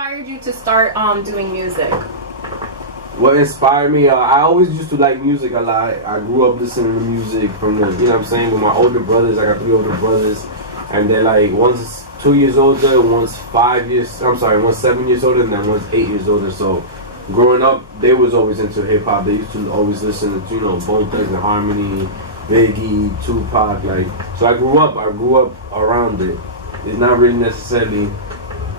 inspired you to start doing music? What inspired me? I always used to like music a lot. I grew up listening to music from the, you know what I'm saying, with my older brothers. I got 3 older brothers, and they're like, one's 2 years older, one's one's 7 years older, and then one's 8 years older. So growing up, they was always into hip hop. They used to always listen to, you know, Bone Thugs and Harmony, Biggie, Tupac. Like, so I grew up around it. It's not really necessarily.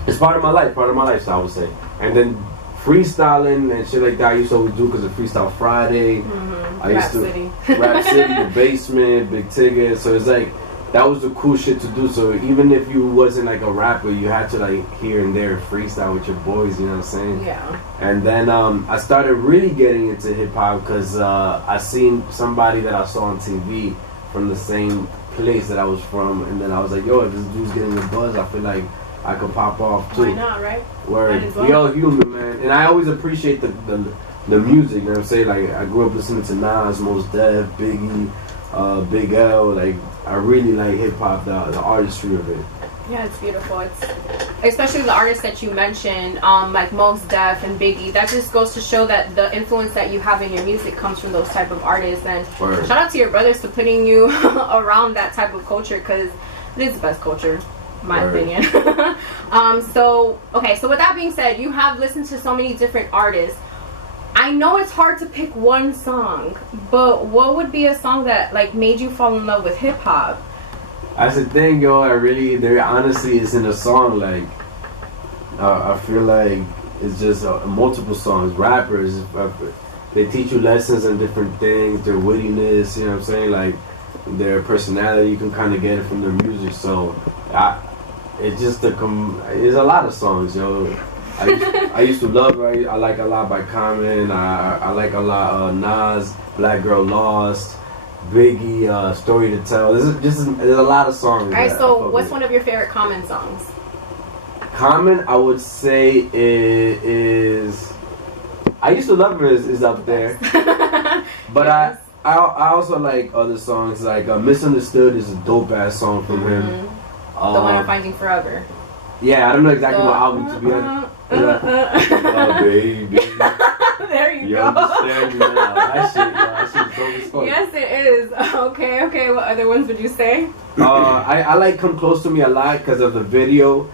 It's part of my life, part of my lifestyle, I would say. And then freestyling and shit like that I used to always do because of Freestyle Friday. Mm-hmm. I used to Rap City, The Basement, Big Tigger. So it's like, that was the cool shit to do. So even if you wasn't like a rapper, you had to like here and there freestyle with your boys, you know what I'm saying? Yeah. And then I started really getting into hip hop because I seen somebody that I saw on TV from the same place that I was from, and then I was like, yo, if this dude's getting a buzz, I feel like I could pop off too. Why not, right? Word. We all human, man. And I always appreciate the music, you know what I'm saying? Like, I grew up listening to Nas, Mos Def, Biggie, Big L. Like, I really like hip hop, the artistry of it. Yeah, it's beautiful. It's especially the artists that you mentioned, like Mos Def and Biggie. That just goes to show that the influence that you have in your music comes from those type of artists. And Word. Shout out to your brothers for putting you around that type of culture, because it is the best culture, in my Word. opinion. So with that being said, you have listened to so many different artists. I know it's hard to pick one song, but what would be a song that like made you fall in love with hip hop? That's the thing, yo. There honestly isn't a song. Like, I feel like it's just multiple songs. Rappers, they teach you lessons and different things. Their wittiness, you know what I'm saying? Like, their personality, you can kind of get it from their music. So, it's just there's a lot of songs, yo. I used to love, right? I like a lot by Common. I like a lot Nas, Black Girl Lost, Biggie, Story to Tell. There's a lot of songs. Alright, so what's one of your favorite Common songs? Common, I would say is I used to love it is up there. But yes. I also like other songs, like Misunderstood is a dope ass song from him. The one I'm Finding Forever. Yeah, I don't know exactly what album to be honest. Oh baby. There you go. Understand me now. That shit's dope as fuck. Yes, it is. Okay. What other ones would you say? I like Come Close to Me a lot because of the video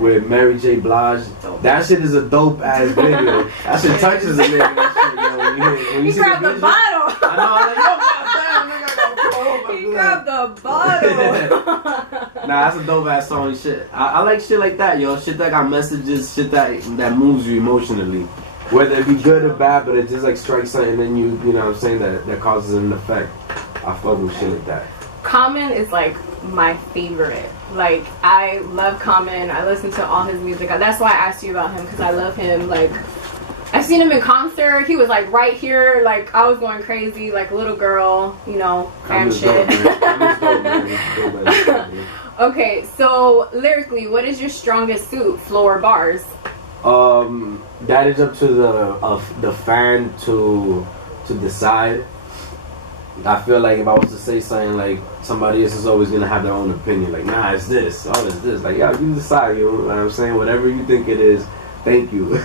with Mary J. Blige. Dope. That shit is a dope ass video. That shit touches a nigga. That shit, when you see grabbed the video, bottle. I know. I'm like, yo, goddamn, nigga, I gotta pull over. He grabbed the bottle. Nah, that's a dope ass song and shit. I like shit like that, yo. Shit that got messages, shit that moves you emotionally. Whether it be good or bad, but it just like strikes something and you know what I'm saying, that causes an effect. I fuck with shit like that. Common is like my favorite. Like, I love Common. I listen to all his music. That's why I asked you about him, because I love him. Like, I've seen him in concert. He was like right here. Like, I was going crazy, like little girl, you know, and shit. Okay, so lyrically, what is your strongest suit, flow or bars? That is up to the fan to decide. I feel like if I was to say something, like, somebody else is always gonna have their own opinion. Like, nah, it's this. Oh, it's this. Like, yeah, you decide. You know what I'm saying? Whatever you think it is. Thank you.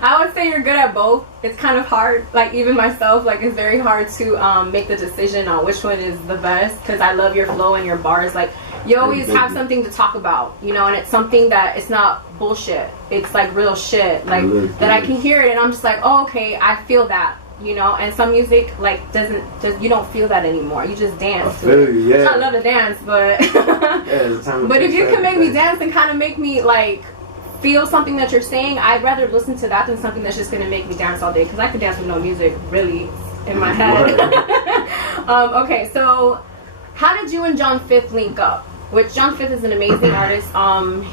I would say you're good at both. It's kind of hard. Like, even myself, like, it's very hard to make the decision on which one is the best, because I love your flow and your bars. Like, you always have something to talk about, you know, and it's something that it's not bullshit. It's like real shit, like that I can hear it and I'm just like, oh, okay, I feel that, you know. And some music like you don't feel that anymore. You just dance. I feel you, yeah. I love to dance, but yeah, but if you can make me dance and kind of make me like feel something that you're saying, I'd rather listen to that than something that's just gonna make me dance all day, because I could dance with no music really in my head. Okay, so how did you and John Fifth link up? Which John Fifth is an amazing artist.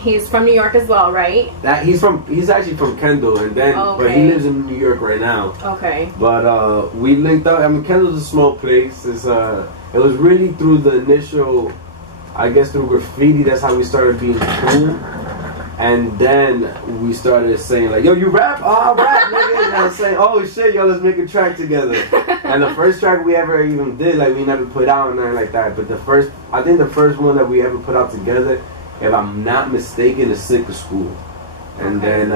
He's from New York as well, right? He's actually from Kendall, and then but he lives in New York right now. Okay. But we linked up. I mean, Kendall's a small place. It was really through the initial, I guess, through graffiti. That's how we started being cool. And then we started saying like, yo, you rap? Oh, I rap, nigga. And I was saying, oh shit, yo, let's make a track together. And the first track we ever even did, like, we never put out and nothing like that. But I think the first one that we ever put out together, if I'm not mistaken, is Sick of School. And then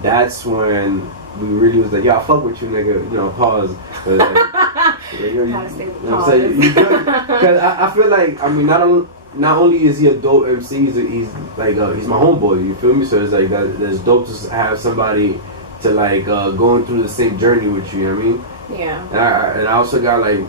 that's when we really was like, yo, I fuck with you, nigga. You know, pause. But, Gotta say the pause. Because I feel like, I mean, not only is he a dope MC, he's like he's my homeboy. You feel me? So it's like that's dope to have somebody to like going through the same journey with you. You know what I mean? Yeah. And I also got like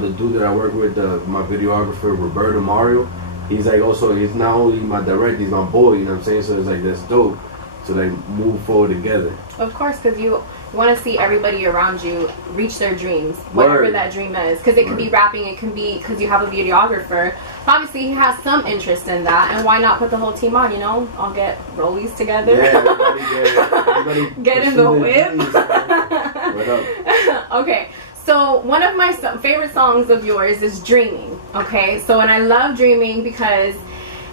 the dude that I work with, my videographer Roberto Mario. He's like also, he's not only my director, he's my boy. You know what I'm saying? So it's like that's dope to like move forward together. Of course, because you want to see everybody around you reach their dreams, whatever that dream is. Because it could be rapping, it can be because you have a videographer. Obviously, he has some interest in that, and why not put the whole team on? You know, I'll get rollies together. Yeah, everybody get in the whip. What up? Okay. So one of my favorite songs of yours is Dreaming, okay? So, and I love Dreaming because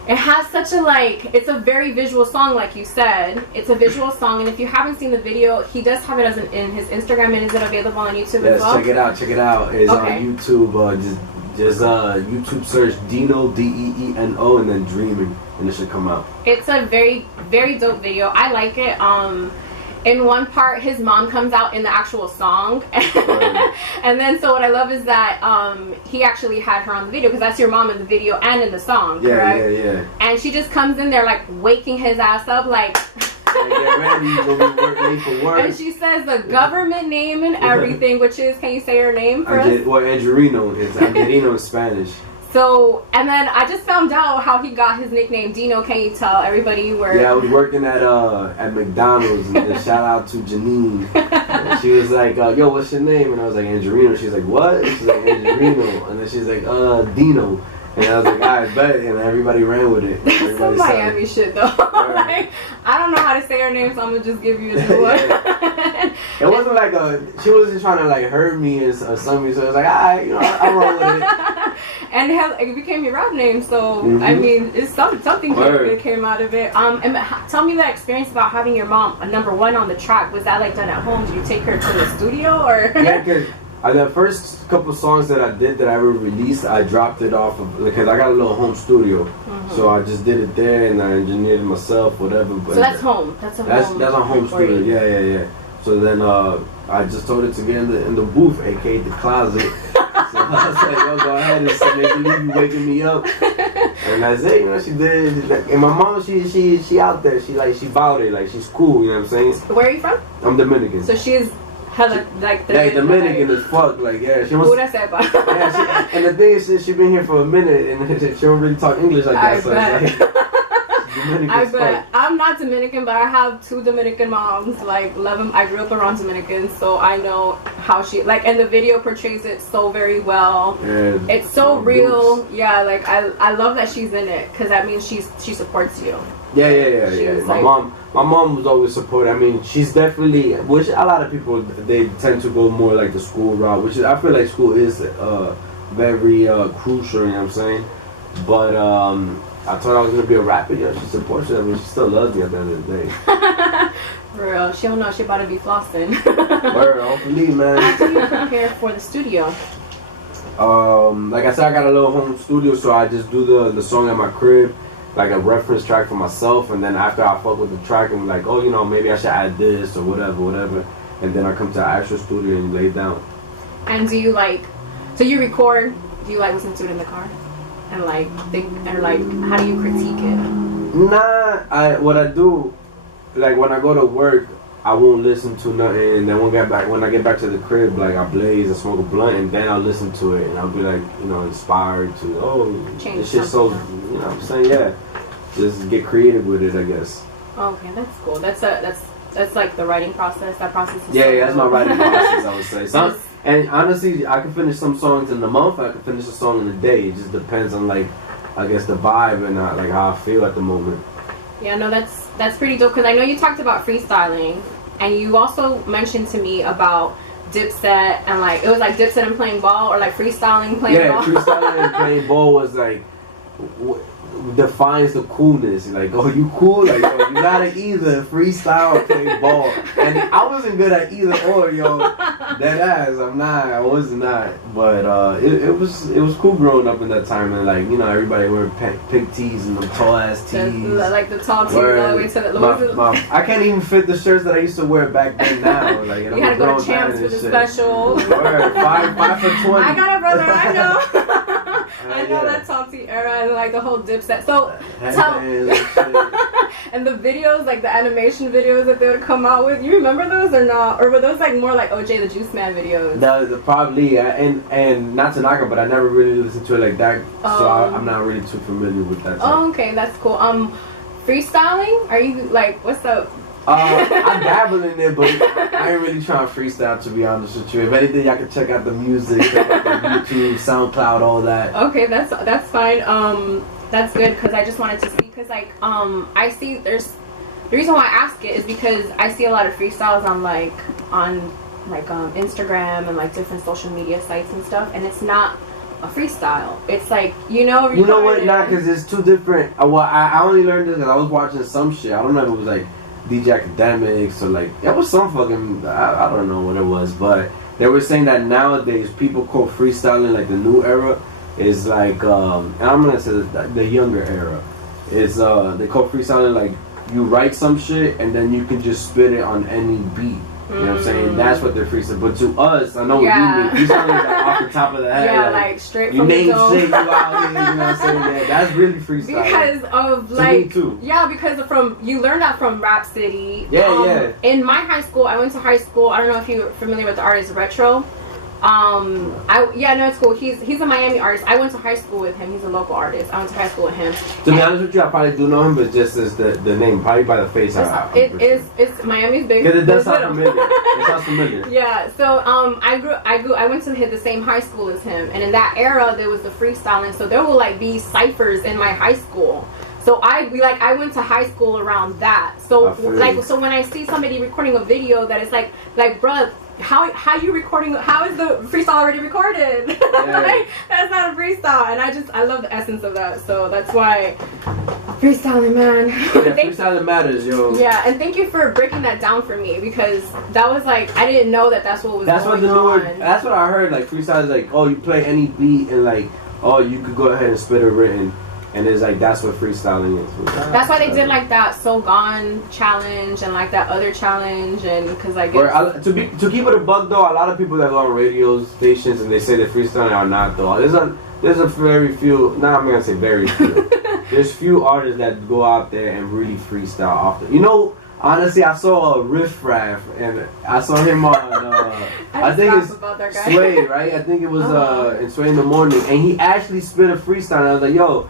it has such a it's a very visual song, like you said. It's a visual song, and if you haven't seen the video, he does have it as in his Instagram, and is it available on YouTube as well? Yes, check it out. It's on YouTube. Just YouTube search Deeno, Deeno, and then Dreaming, and it should come out. It's a very, very dope video. I like it. In one part, his mom comes out in the actual song. And then, so what I love is that he actually had her on the video, because that's your mom in the video and in the song, correct? Yeah. And she just comes in there, like, waking his ass up, like... get ready, you're going to be late for work. And she says the government name and everything, which is, can you say her name for us? Well, Angelino is Angelino in Spanish. So, and then I just found out how he got his nickname, Deeno. Can you tell everybody where? Yeah, I was working at McDonald's, and then shout out to Janine. And she was like, yo, what's your name? And I was like, Angelino. She's like, what? She's like, Angelino. And then she's like, Deeno. And I was like, I bet. And everybody ran with it. That's some Miami shit, though. Like, I don't know how to say her name, so I'm going to just give you a new one. It wasn't like she wasn't trying to like hurt me or something, so it was like, alright, you know, I'm rolling with it. And it became your rap name, so I mean, it's something good came out of it. And tell me that experience about having your mom #1 on the track. Was that like done at home? Did you take her to the studio, or? Yeah, because the first couple songs that I did that I ever released, I dropped it off of, because I got a little home studio, so I just did it there and I engineered it myself, whatever. But so that's home. That's a home studio. Yeah. So then I just told her to get in the booth, aka the closet. So I was like, yo, go ahead and make believe you waking me up. And that's it, you know, she did. And my mom, she out there. She bought it, like she's cool, you know what I'm saying? Where are you from? I'm Dominican. So she's hella like Dominican as fuck, like she was. Yeah, and the thing is, she been here for a minute, and she don't really talk English like that. So it's like, I bet. I'm not Dominican, but I have 2 Dominican moms. Like, love them. I grew up around Dominicans, so I know how she, like, and the video portrays it so very well. Yeah, it's so real. Roots. Yeah, like, I love that she's in it, because that means she supports you. Yeah. My mom was always supportive. I mean, she's definitely, which a lot of people, they tend to go more like the school route, which is, I feel like school is very crucial, you know what I'm saying? But I told her I was going to be a rapper, you know, she supports it. I mean, she still loves me at the end of the day. For real. She don't know she about to be flossing. Word, hopefully, man. How do you prepare for the studio? Like I said, I got a little home studio, so I just do the song at my crib, like a reference track for myself, and then after I fuck with the track, I'm like, oh, you know, maybe I should add this or whatever. And then I come to the actual studio and lay it down. And do you so you record, do you listen to it in the car? And how do you critique it? Nah, what I do, like when I go to work, I won't listen to nothing. And then when I get back to the crib, like I blaze, I smoke a blunt, and then I'll listen to it, and I'll be like, you know, inspired to change this shit. So, you know what I'm saying? Yeah, just get creative with it, I guess. Okay, that's cool. That's like the writing process. That process is that's my writing process, I would say. And honestly, I can finish some songs in a month. I can finish a song in a day. It just depends on I guess the vibe and like how I feel at the moment. Yeah, no, that's pretty dope. Because I know you talked about freestyling, and you also mentioned to me about Dipset and it was like Dipset and playing ball, or like freestyling playing ball. Yeah, freestyling and playing ball was like defines the coolness. Like, oh, you cool? Like, oh, You gotta either freestyle or play ball. And I wasn't good at either or, yo. Dead ass, I was not. But it was cool growing up in that time, and like, you know, everybody wearing pink tees and the tall ass tees. Like the tall tees all the way to the I can't even fit the shirts that I used to wear back then now. Like, you had to go to Champs for the special. Word, 5 for 20. I got it, brother, I know. I know that tall tee era and like the whole Dipset. So and the videos, like the animation videos that they would come out with, you remember those or not? Or were those like more like OJ the Juice Man videos? No, probably, and not to knock it, but I never really listened to it like that, so I'm not really too familiar with that. Oh, okay, that's cool. Freestyling? Are you like, what's up? I dabble in it, but I ain't really trying to freestyle, to be honest with you. If anything, y'all can check out the music, check out the YouTube, SoundCloud, all that. Okay, that's fine. That's good, because I just wanted to see, because like I see the reason why I ask it is because I see a lot of freestyles on Instagram and like different social media sites and stuff, and it's not a freestyle. It's like, you know what? Nah, because it's two different. Well, I only learned this because I was watching some shit. I don't know if it was like DJ Academics or like it was some fucking I don't know what it was, but they were saying that nowadays people call freestyling, like the new era, is like and I'm gonna say the younger era is they call freestyling like you write some shit and then you can just spit it on any beat. You know what I'm saying? That's what they're freestyling. But to us, I know what you mean. Freestyling is like off the top of the head. Yeah, like straight from the dome. You name shit, you out here, you know what I'm saying? Yeah, that's really freestyling. Because of like, me too. Yeah, because you learned that from Rap City. Yeah. In my high school, I went to high school. I don't know if you're familiar with the artist Retro. It's cool. He's a Miami artist. I went to high school with him. He's a local artist. I went to high school with him. To be honest with you, I probably do know him, but just as the name, probably by the face. It's Miami's big. Because it does sound familiar. It sounds familiar. Yeah. So I went to the same high school as him, and in that era there was the freestyling. So there will like be ciphers in my high school. So I went to high school around that. So when I see somebody recording a video that is like bruh, how you recording? How is the freestyle already recorded? Like, that's not a freestyle, and I love the essence of that. So that's why freestyling, man. Yeah, freestyling matters, yo. Yeah, and thank you for breaking that down for me, because that was like I didn't know that's what was going on. That's what I heard. Like freestyle is like, oh, you play any beat and like, oh, you could go ahead and spit it written. And it's like, that's what freestyling is. That's why they did like that So Gone challenge and like that other challenge, and because I guess to keep it a bug though, a lot of people that go on radio stations and they say that freestyling are not though. There's a very few. Nah, I'm gonna say very few. There's few artists that go out there and really freestyle often. You know, honestly, I saw a Riff Raff and I saw him on. I think it's Sway, right? I think it was in Sway in the Morning, and he actually spit a freestyle. And I was like, yo.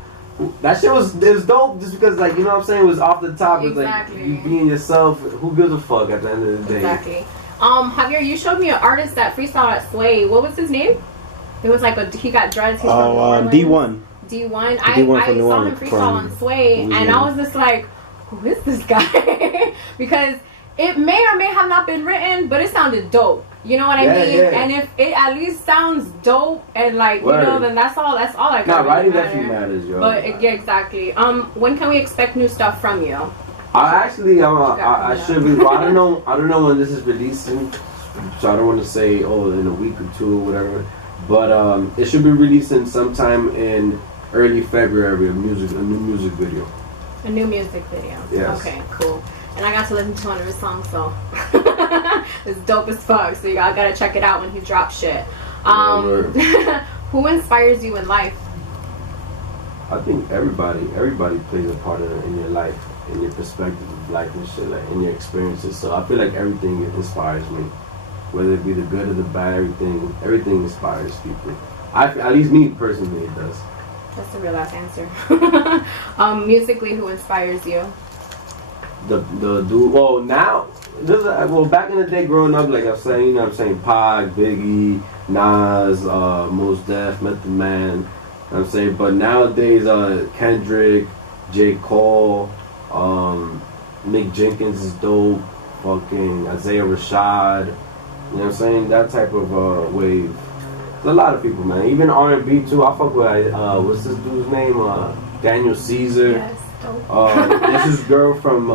That shit was dope just because, like, you know what I'm saying, it was off the top. Exactly. It's like you being yourself. Who gives a fuck at the end of the day? Exactly. Javier, you showed me an artist that freestyled at Sway. What was his name? It was like he got dreads. D1. D1. I saw him freestyle on Sway, and I was just like, who is this guy? Because it may or may have not been written, but it sounded dope. You know what I mean? Yeah. And if it at least sounds dope and like, Word. you know, then that's all I got. Nah, writing definitely matters, yo. But yeah, exactly. When can we expect new stuff from you? I should be. Well, I don't know when this is releasing, so I don't want to say in a week or two or whatever. But it should be releasing sometime in early February. A new music video. A new music video. Yes. Okay, cool. And I got to listen to one of his songs, so it's dope as fuck. So y'all gotta check it out when he drops shit. Who inspires you in life? I think everybody plays a part in your life, in your perspective of life and shit, like in your experiences. So I feel like everything inspires me, whether it be the good or the bad. Everything inspires people. At least me personally, it does. That's the real last answer. Musically, who inspires you? The dude. Well, now, back in the day, growing up, like I was saying, you know what I'm saying, Pac, Biggie, Nas, Mos Def, Method Man. You know what I'm saying, but nowadays, Kendrick, J. Cole, Mick Jenkins is dope. Fucking Isaiah Rashad. You know what I'm saying? That type of wave. There's a lot of people, man. Even R&B too. I fuck with what's this dude's name? Daniel Caesar. Yes. This is girl from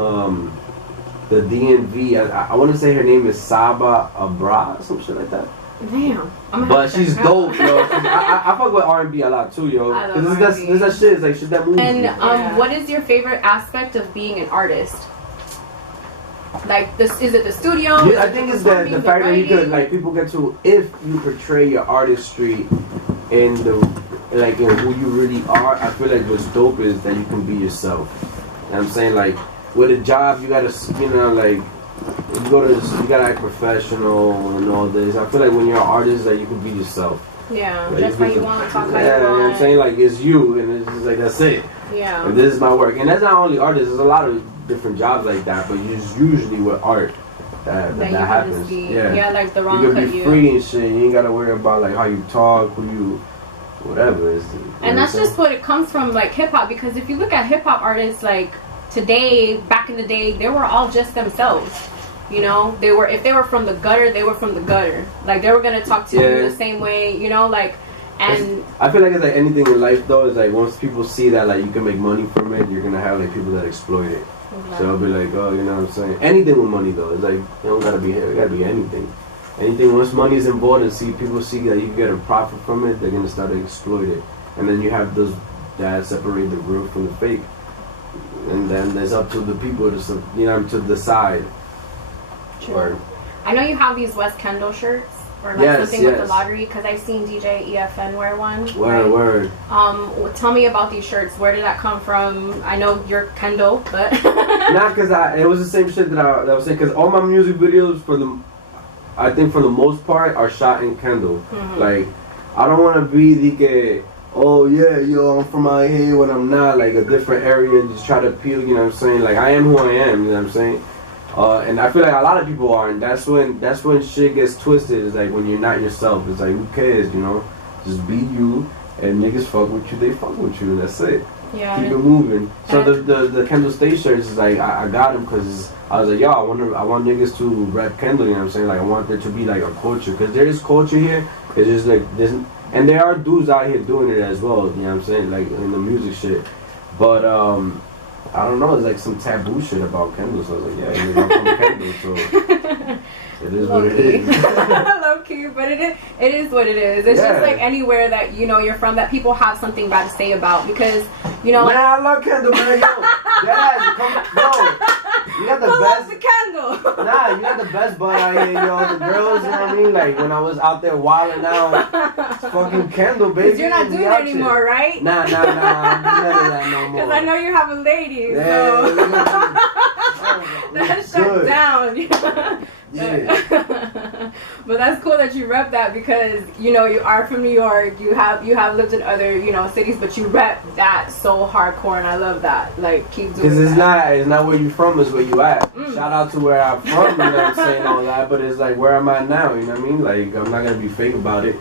the DMV. I want to say her name is Saba Abra, some shit like that. Damn. But she's dope, yo. I fuck with R&B a lot too, yo. I love R&B. This that shit. It's like shit that moves. And what is your favorite aspect of being an artist? Like this, is it the studio? Yeah, I think it's the fact that you could, like, people get to, if you portray your artistry in the, like, in who you really are. I feel like what's dope is that you can be yourself. You know what I'm saying? Like, with a job, you gotta, you know, like, you go to this, you gotta act professional and all this. I feel like when you're an artist, that you can be yourself. Yeah, like, just how you want to talk how you want. Yeah, you know what I'm saying? Like, it's you, and it's just like, that's it. Yeah. And this is my work. And that's not only artists, there's a lot of different jobs like that, but it's usually with art that happens. Yeah, like the wrong you can be free and shit. You ain't gotta worry about like how you talk, who you, whatever. And that's just what it comes from, like hip hop. Because if you look at hip hop artists, like today, back in the day, they were all just themselves. You know, if they were from the gutter, they were from the gutter. Like they were gonna talk to you the same way. You know, like. And I feel like it's like anything in life though. It's like once people see that like you can make money from it, you're gonna have like people that exploit it. Exactly. So it'll be like, oh, you know what I'm saying? Anything with money though, it's like it don't gotta be here. It gotta be anything. Anything once money is involved and people see that you get a profit from it, they're gonna start to exploit it. And then you have those that separate the real from the fake. And then it's up to the people to, you know, to decide. Sure. I know you have these West Kendall shirts. Or like something with the lottery, because I've seen DJ EFN wear one. Word. Tell me about these shirts. Where did that come from? I know you're Kendall, but not because it was the same shit that I was saying. Because all my music videos I think for the most part are shot in Kendall. Mm-hmm. Like I don't want to be the oh yeah, yo, I'm from out here when I'm not, like a different area and just try to appeal. You know what I'm saying? Like I am who I am. You know what I'm saying? And I feel like a lot of people are, and that's when shit gets twisted. It's like when you're not yourself. It's like who cares, you know? Just be you, and niggas fuck with you. They fuck with you, and that's it. Yeah. Keep it moving. So the Kendall State shirts is like I got them because I was like, yo, I want niggas to rap Kendall. You know what I'm saying? Like I want there to be like a culture, because there is culture here. It's just like and there are dudes out here doing it as well. You know what I'm saying? Like in the music shit, but I don't know, it's like some taboo shit about Kendall, so I was like, yeah, I'm from Kendall, so it is what it is. Low key, but it is what it is. It's just like anywhere that, you know, you're from that people have something bad to say about, because, you know, man, I love Kendall, man, yo, you got the best. The Kendall. Nah, you got the best butt out here, yo. The girls, you know what I mean? Like when I was out there wilding out, it's fucking Kendall, baby. Because you're not doing it anymore, right? Nah, I'm none of that no more. Because I know you have a lady, so that's shut down. Yeah. But that's cool that you rep that, because you know you are from New York. You have lived in other, you know, cities, but you rep that so hardcore, and I love that. Like keep doing. Because it's not where you from, it's where you at. Shout out to where I'm from, you know what I'm saying, all that. But it's like where am I now? You know what I mean? Like I'm not gonna be fake about it.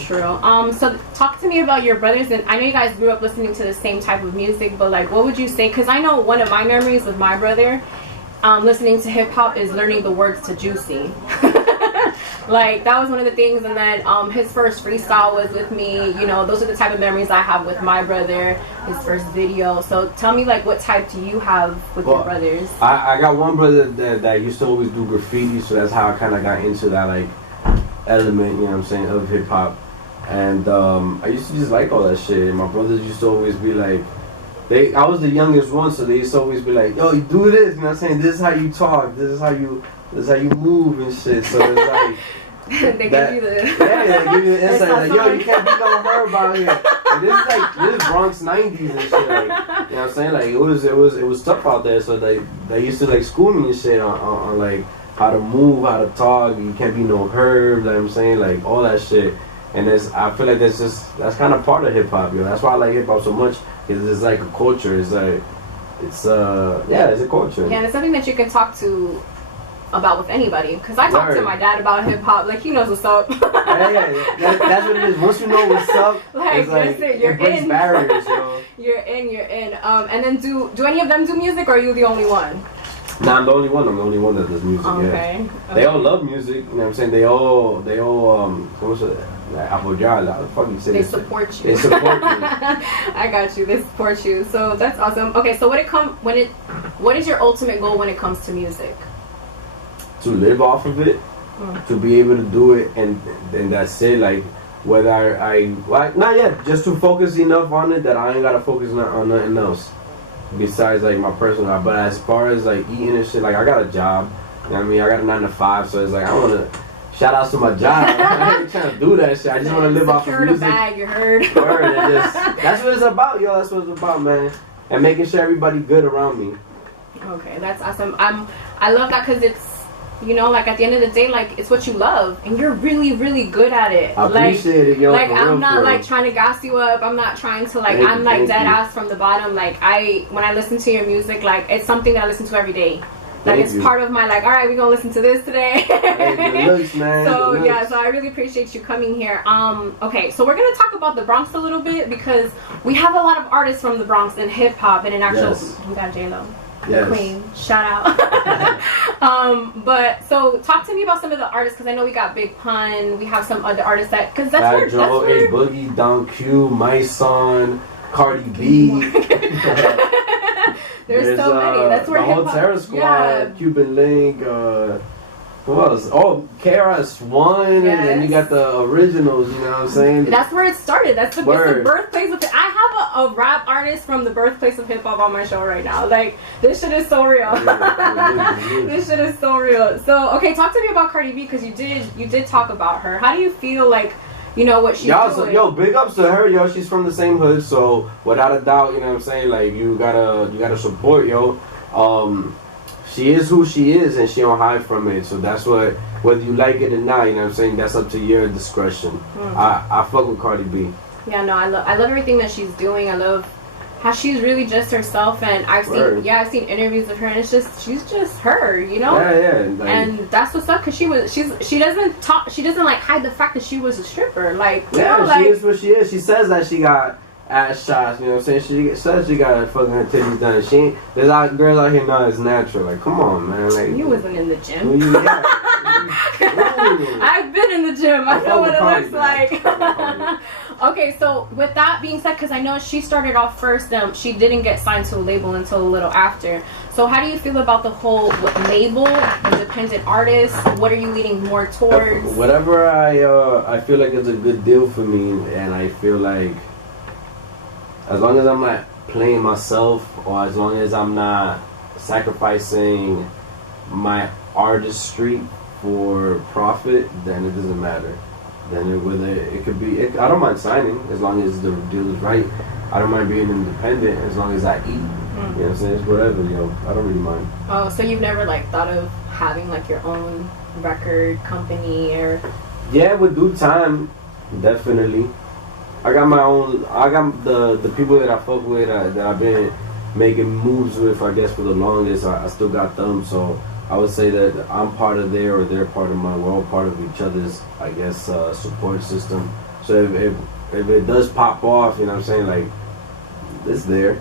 True. So talk to me about your brothers, and I know you guys grew up listening to the same type of music, but like what would you say? Because I know one of my memories with my brother listening to hip hop is learning the words to Juicy. Like that was one of the things, and then his first freestyle was with me. You know, those are the type of memories I have with my brother. His first video. So tell me, like, what type do you have with your brothers? I got one brother that used to always do graffiti, so that's how I kind of got into that like element, you know what I'm saying, of hip hop. And I used to just like all that shit. And my brothers used to always be like, I was the youngest one, so they used to always be like, yo, you do this, you know what I'm saying? This is how you talk. This is how you move and shit. So it's like they give you the they give you the insight. Like, yo, you can't be no herb out here. And this is Bronx '90s and shit. Like, you know what I'm saying? Like it was tough out there. So they used to like school me and shit on like how to move, how to talk. You can't be no herb. You know what I'm saying? Like all that shit. And I feel like that's kind of part of hip hop, yo. That's why I like hip hop so much. Because it's like a culture. It's like it's a culture. Yeah, and it's something that you can talk to about with anybody. Because I talk to my dad about hip hop, like he knows what's up. yeah. That's what it is. Once you know what's up, it's like you're it breaks in. Barriers, yo. You're in. And then do any of them do music, or are you the only one? Nah, I'm the only one. I'm the only one that does music. Okay. Yeah. They all love music. You know what I'm saying? They all what's it? Like, apoyar. How the fuck you say They this? support you. They support me. I got you. They support you. So that's awesome. Okay, so what is your ultimate goal when it comes to music? To live off of it, to be able to do it, and that's it. Like whether like not yet, just to focus enough on it that I ain't gotta focus on nothing else besides like my personal life. But as far as like eating and shit, like I got a job. You know what I mean? I got a 9 to 5, so it's like I wanna shout out to my job. I ain't trying to do that shit. I just wanna live off of music. Secure the bag, you heard? Word, that's what it's about, yo. That's what it's about, man. And making sure everybody good around me. Okay, that's awesome. I love that because it's, you know, like at the end of the day, like it's what you love, and you're really, really good at it. I appreciate it, yo. Like I'm not like trying to gas you up. I'm not trying to like. I'm like dead ass from the bottom. Like when I listen to your music, like it's something that I listen to every day. Like it's part of my like. All right, we're gonna listen to this today. Hey, good looks, man. So yeah, so I really appreciate you coming here. Okay, so we're gonna talk about the Bronx a little bit because we have a lot of artists from the Bronx in hip hop and in actual. Yes. We got J-Lo. Yes. The queen, shout out. But so talk to me about some of the artists because I know we got Big Pun, we have some other artists that because that's where A Boogie, Don Q, My Son, Cardi B. There's so many. That's where the whole Terror Squad, Cuban Link. Who else? Oh, KRS-One, yes. And then you got the originals, you know what I'm saying? That's where it started. That's the birthplace of it. I have a rap artist from the birthplace of hip hop on my show right now. Like, this shit is so real. This shit is so real. So, okay, talk to me about Cardi B because you did talk about her. How do you feel like, you know, what she's doing? So, yo, big ups to her, yo. She's from the same hood, so without a doubt, you know what I'm saying? Like, you gotta support, yo. She is who she is, and she don't hide from it. So that's what, whether you like it or not, you know what I'm saying? That's up to your discretion. I fuck with Cardi B. Yeah, no, I love everything that she's doing. I love how she's really just herself, and I've seen interviews of her, and she's just her, you know? Yeah. Like, and that's what's up, cause she doesn't like hide the fact that she was a stripper, like you yeah, know, like, she is what she is. She says that she got ass shots, you know what I'm saying? She says she got fucking her titties done. There's girls out here now it's natural. Like, come on, man. Like, you wasn't in the gym. Yeah. I've been in the gym. I know what it looks like. Okay, so with that being said, because I know she started off first, she didn't get signed to a label until a little after. So how do you feel about the whole label, independent artist? What are you leaning more towards? Whatever I feel like it's a good deal for me, and I feel like as long as I'm not playing myself, or as long as I'm not sacrificing my artistry for profit, then it doesn't matter. Then it could be. I don't mind signing as long as the deal is right. I don't mind being independent as long as I eat. You know what I'm saying? It's whatever, yo. I don't really mind. Oh, so you've never like thought of having like your own record company or? Yeah, with due time, definitely. I got my own. I got the people that I fuck with that I've been making moves with. I guess for the longest, I still got them. So I would say that I'm part of their or they're part of mine. We're all part of each other's, I guess, support system. So if it does pop off, you know what I'm saying, like, it's there.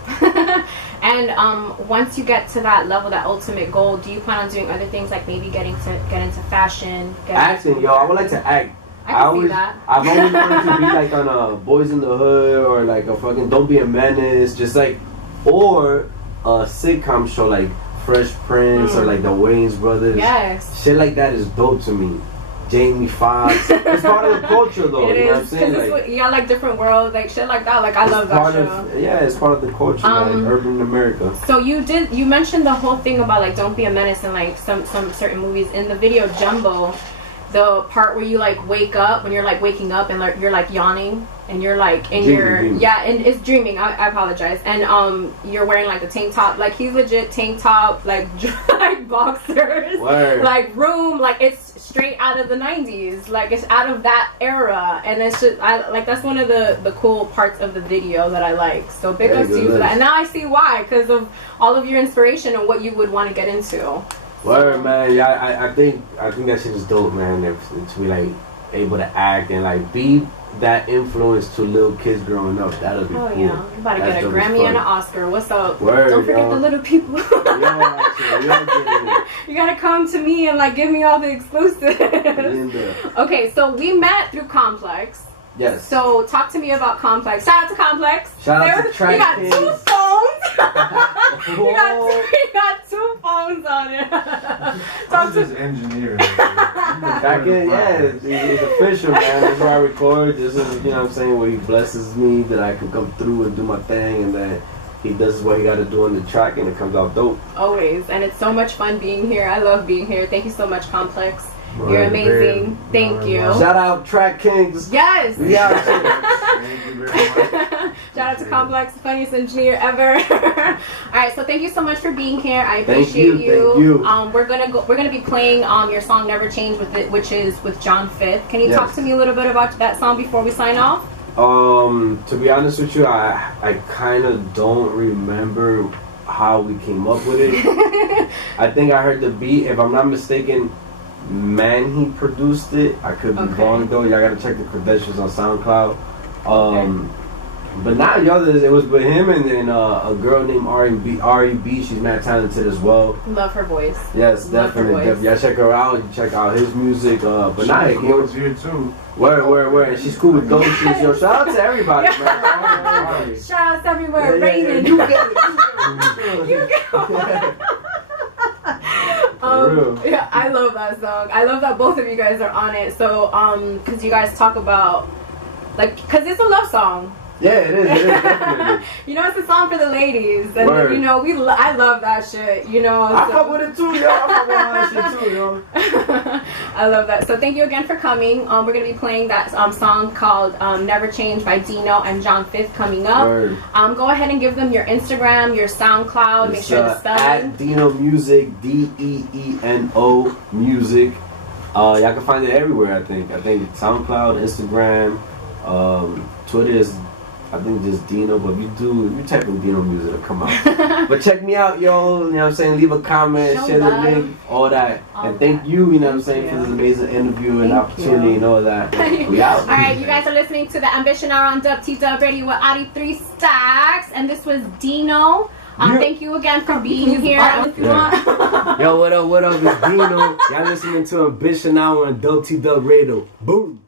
And once you get to that level, that ultimate goal, do you plan on doing other things like maybe get into fashion? Acting, yo. I would like to act. I can see that. I've always wanted to be like on a Boys in the Hood or like a fucking Don't Be a Menace, just like, or a sitcom show like Fresh Prince or like the Wayans Brothers. Yes. Shit like that is dope to me. Jamie Foxx. It's part of the culture though. It you know what I'm is. saying? Like, you got like different worlds, like shit like that. Like I love that show. It's part of the culture, man. Urban America. So you mentioned the whole thing about like Don't Be a Menace and like some certain movies. In the video Jumbo, the part where you like wake up, when you're like waking up and like you're like yawning and you're like in dreaming. And it's dreaming. I apologize. And you're wearing like the tank top, like he's legit tank top, like boxers, like room, like it's straight out of the 90s, like it's out of that era, and it's just that's one of the cool parts of the video that I like. So big ups to you for that. And now I see why, because of all of your inspiration and what you would want to get into. Word, man. Yeah, I think that shit is dope, man. If to be like able to act and like be that influence to little kids growing up. That'll be cool. Yeah, you about to get a Grammy and an Oscar. What's up? Word, don't forget the little people. You gotta come to me and like give me all the exclusives. Okay, so we met through Complex. Yes. So talk to me about Complex. Shout out to Complex. Shout out to Track You got Kings. 2 phones. you got 2 phones on it. I'm just engineering. Track Kings, yeah, it's official, man. That's where I record. This is, you know what I'm saying, where he blesses me that I can come through and do my thing, and then he does what he got to do on the track, and it comes out dope. Always, and it's so much fun being here. I love being here. Thank you so much, Complex. You're amazing. Thank you. Shout out Track Kings. Yes. Yeah. Thank you very much. Shout out to Complex, the funniest engineer ever. All right, so thank you so much for being here. I appreciate you. Thank you. We're gonna be playing your song "Never Change" which is with John Fifth. Can you talk to me a little bit about that song before we sign off? To be honest with you, I kind of don't remember how we came up with it. I think I heard the beat. If I'm not mistaken, he produced it. I could be wrong though. Y'all gotta check the credentials on SoundCloud. But now it was with him and then a girl named R.E.B. She's mad talented as well. Love her voice. Yes, definitely. Y'all check her out. You check out his music. But now he was here too. Where? She's cool with those shit. Yo, shout out to everybody, man. Shout out everywhere. Raiden. You get it. You get it. Yeah, I love that song. I love that both of you guys are on it. So, because you guys talk about, because it's a love song. Yeah, it is definitely. You know, it's a song for the ladies, and you know, I love that shit. You know, I fuck with it too, yo. I fuck with all that shit too, yo. I love that. So thank you again for coming. We're gonna be playing that song called "Never Change" by Deeno and John Fifth coming up. Go ahead and give them your Instagram, your SoundCloud. Make sure to spell at Deeno Music, DEENO Music. Y'all can find it everywhere. I think SoundCloud, Instagram, Twitter is. I think just Deeno, but if you type in Deeno Music, it'll come out. But check me out, yo. You know what I'm saying? Leave a comment, share the link, all that. And thank you, you know what I'm saying, for this amazing interview and opportunity and all that. We out. Alright, you guys are listening to the Ambition Hour on Dub Radio with Audi 3 Stacks. And this was Deeno. Thank you again for being here. If you want. Yo, what up? It's Deeno. Y'all listening to Ambition Hour on Dub Radio. Boom.